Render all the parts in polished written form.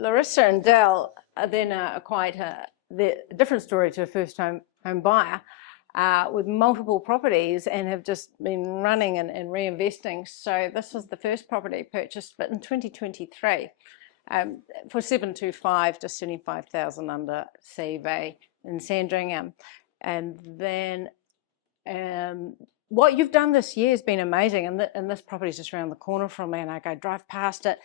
Larissa and Dell are then quite a different story to a first home buyer with multiple properties and have just been running and reinvesting. So this was the first property purchased, but in 2023 for 725, just 75,000 under CV in Sandringham. And then what you've done this year has been amazing, and this property is just around the corner from me, and I go drive past it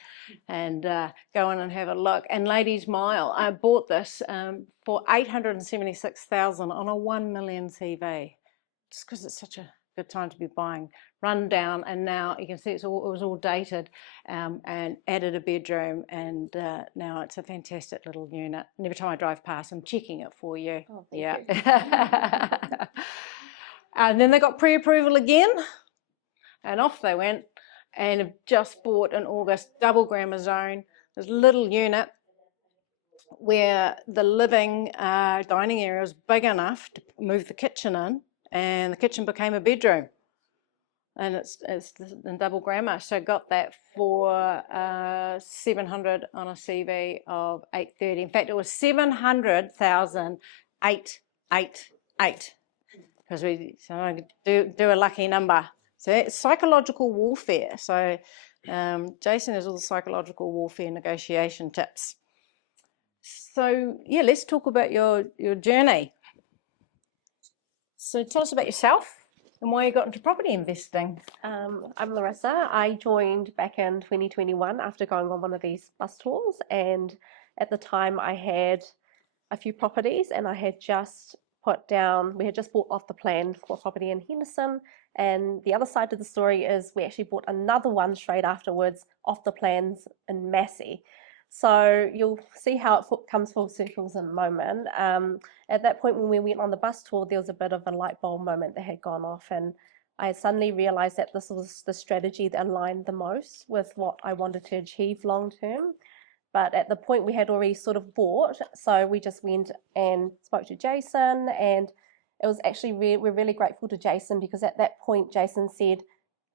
and go in and have a look. And Ladies Mile, I bought this for 876,000 on a 1 million CV, just because it's such a good time to be buying. Run down, and now you can see it was all dated, and added a bedroom, and now it's a fantastic little unit. And every time I drive past, I'm checking it for you. Oh, thank you. And then they got pre-approval again, and off they went, and have just bought in August, double grammar zone, this little unit where the living dining area was big enough to move the kitchen in, and the kitchen became a bedroom. And it's in double grammar, so got that for 700 on a CV of 830. In fact, it was 700,888 because we do a lucky number. So it's psychological warfare. So Jason has all the psychological warfare negotiation tips. So yeah, let's talk about your journey. So tell us about yourself and why you got into property investing. I'm Larissa. I joined back in 2021 after going on one of these bus tours, and at the time I had a few properties, and I had just we had just bought off the plan for a property in Henderson, and the other side of the story is we actually bought another one straight afterwards off the plans in Massey. So you'll see how it comes full circles in a moment. At that point when we went on the bus tour, there was a bit of a light bulb moment that had gone off, and I suddenly realized that this was the strategy that aligned the most with what I wanted to achieve long term. But at the point we had already sort of bought, so we just went and spoke to Jason, and it was actually we're really grateful to Jason, because at that point Jason said,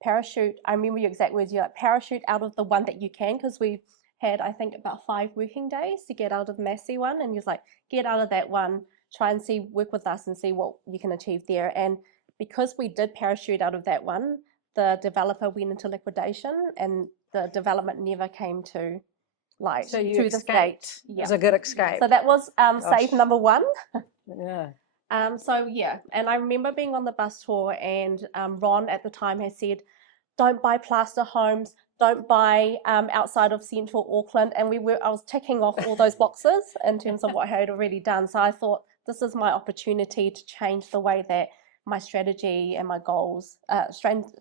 parachute, I remember your exact words, you're like, parachute out of the one that you can, because we had, I think, about 5 working days to get out of the Massey one, and he was like, get out of that one, try and work with us and see what you can achieve there. And because we did parachute out of that one, the developer went into liquidation, and the development never came to light. So you escaped. Yeah. It was a good escape. So that was save number one. Yeah. So yeah, and I remember being on the bus tour, and Ron at the time had said, don't buy plaster homes, don't buy outside of central Auckland, and I was ticking off all those boxes in terms of what I had already done. So I thought, this is my opportunity to change the way that my strategy and my goals,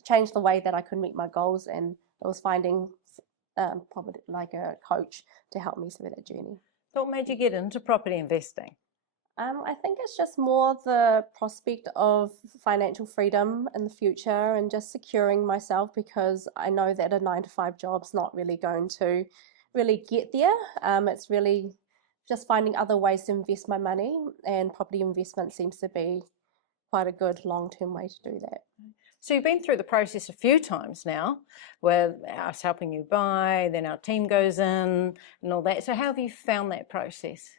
change the way that I could meet my goals, and I was finding probably like a coach to help me through that journey. So what made you get into property investing? I think it's just more the prospect of financial freedom in the future, and just securing myself, because I know that a 9-to-5 job's not really going to really get there. It's really just finding other ways to invest my money, and property investment seems to be quite a good long-term way to do that. So you've been through the process a few times now, with us helping you buy, then our team goes in and all that. So how have you found that process?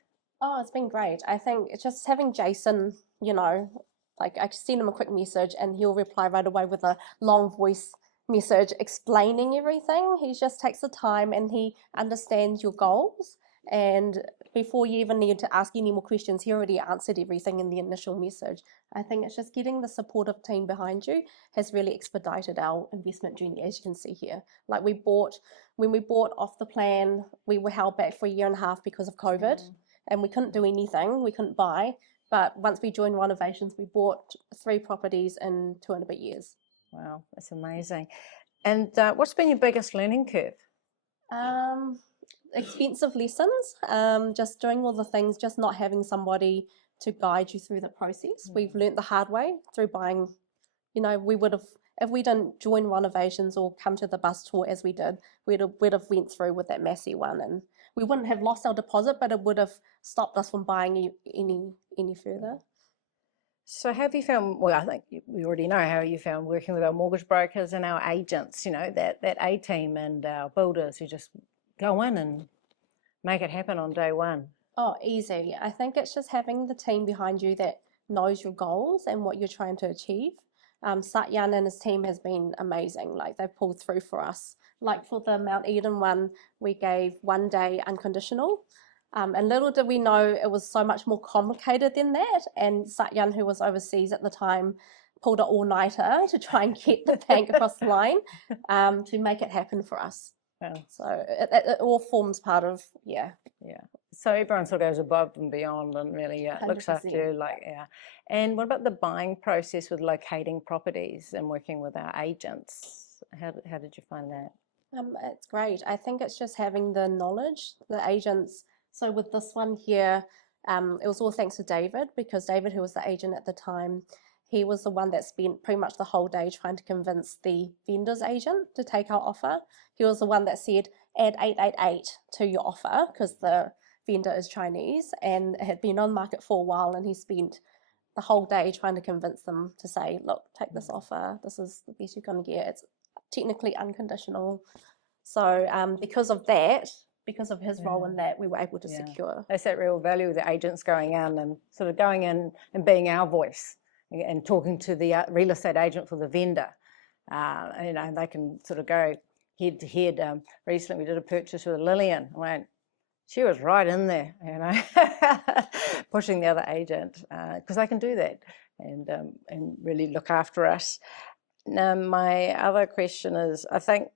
Oh, it's been great. I think it's just having Jason, like I send him a quick message and he'll reply right away with a long voice message explaining everything. He just takes the time and he understands your goals. And before you even need to ask any more questions, he already answered everything in the initial message. I think it's just getting the supportive team behind you has really expedited our investment journey, as you can see here. Like when we bought off the plan, we were held back for 1.5 years because of COVID, and we couldn't do anything, we couldn't buy. But once we joined Ronovationz, we bought 3 properties in 2 and a bit years. Wow, that's amazing. And what's been your biggest learning curve? Expensive lessons, just doing all the things, just not having somebody to guide you through the process. We've learnt the hard way through buying. We would have, if we didn't join Ronovationz or come to the bus tour as we did, we'd have went through with that Massey one, and we wouldn't have lost our deposit, but it would have stopped us from buying any further. So have you found, well, I think we already know how you found working with our mortgage brokers and our agents, that A-team and our builders who just go in and make it happen on day one? Oh, easy. I think it's just having the team behind you that knows your goals and what you're trying to achieve. Satyan and his team has been amazing. Like they've pulled through for us. Like for the Mount Eden one, we gave 1 day unconditional. And little did we know it was so much more complicated than that. And Satyan, who was overseas at the time, pulled an all-nighter to try and get the bank across the line to make it happen for us. Yeah. So it all forms part of, yeah. So everyone sort of goes above and beyond and really looks after 100%. you, like, yeah. And what about the buying process with locating properties and working with our agents? How did you find that? It's great. I think it's just having the knowledge, the agents. So with this one here, it was all thanks to David, because David, who was the agent at the time, he was the one that spent pretty much the whole day trying to convince the vendor's agent to take our offer. He was the one that said, add 888 to your offer, because the vendor is Chinese and it had been on market for a while, and he spent the whole day trying to convince them to say, look, take this offer. This is the best you're going to get. It's technically unconditional. So because of that, because of his role in that, we were able to secure. That's that real value of the agents going in and sort of going in and being our voice and talking to the real estate agent for the vendor. You know, they can sort of go head to head. Recently we did a purchase with Lillian. She was right in there, you know, pushing the other agent, because they can do that and really look after us. Now, my other question is, I think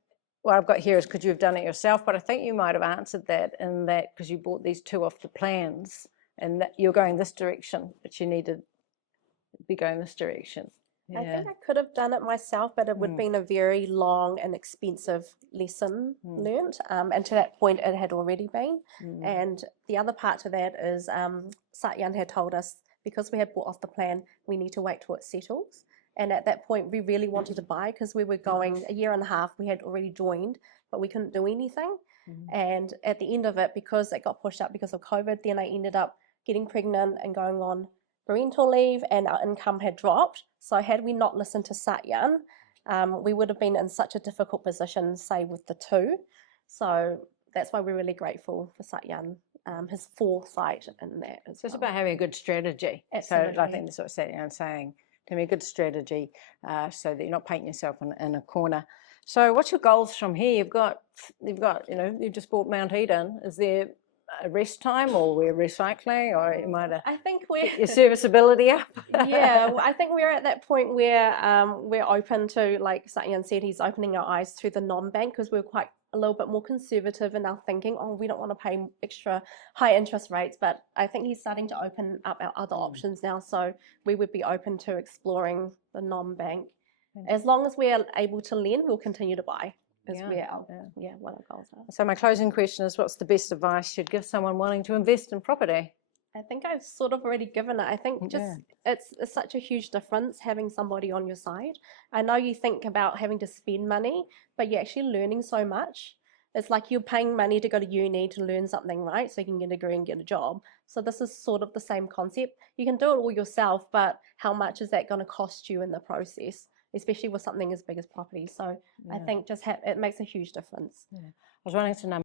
what I've got here is, could you have done it yourself? But I think you might have answered that in that because you bought these two off the plans and that you're going this direction, but you need to be going this direction. I think I could have done it myself, but it would have been a very long and expensive lesson learnt. And to that point, it had already been. And the other part to that is Satyan had told us, because we had bought off the plan, we need to wait till it settles. And at that point, we really wanted to buy because we were going a year and a half. We had already joined, but we couldn't do anything. And at the end of it, because it got pushed up because of COVID, then I ended up getting pregnant and going on parental leave, and our income had dropped. So had we not listened to Satyan, we would have been in such a difficult position, say, with the two. So that's why we're really grateful for Satyan, his foresight in that as well. It's about having a good strategy. Absolutely. So I think that's what Satyan's saying, to me, a good strategy so that you're not painting yourself in a corner. So what's your goals from here? You've got, you know, you've just bought Mount Eden. Is there a rest time, or we're recycling, or you might I think we're get your serviceability up? Yeah, I think we're at that point where we're open to, like Satyan said, he's opening our eyes to the non-bank, because we're quite a little bit more conservative in our thinking. Oh, we don't want to pay extra high interest rates, but I think he's starting to open up our other options now. So we would be open to exploring the non-bank. As long as we're able to lend, we'll continue to buy. Is where our, what our goals are. So my closing question is, what's the best advice you'd give someone wanting to invest in property? I think I've sort of already given it. I think just it's such a huge difference having somebody on your side. I know you think about having to spend money, but you're actually learning so much. It's like you're paying money to go to uni to learn something, right? So you can get a degree and get a job. So this is sort of the same concept. You can do it all yourself, but how much is that going to cost you in the process? Especially with something as big as property. So I think just it makes a huge difference. I was wanting to know